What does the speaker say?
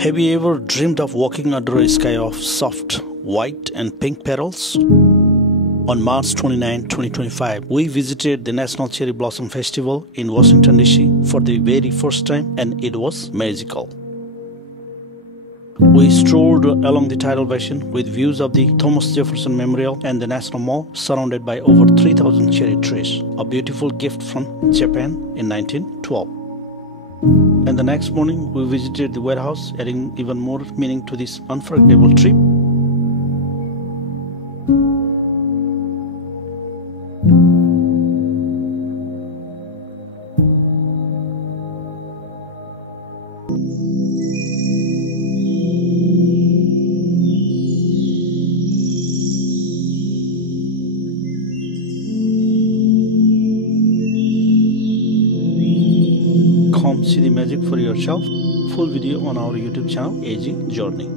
Have you ever dreamed of walking under a sky of soft white and pink petals? On March 29, 2025, we visited the National Cherry Blossom Festival in Washington, D.C. for the very first time, and it was magical. We strolled along the tidal basin with views of the Thomas Jefferson Memorial and the National Mall, surrounded by over 3,000 cherry trees, a beautiful gift from Japan in 1912. And the next morning, we visited the warehouse, adding even more meaning to this unforgettable trip. Come see the magic for yourself. Full video on our YouTube channel, AG Journey.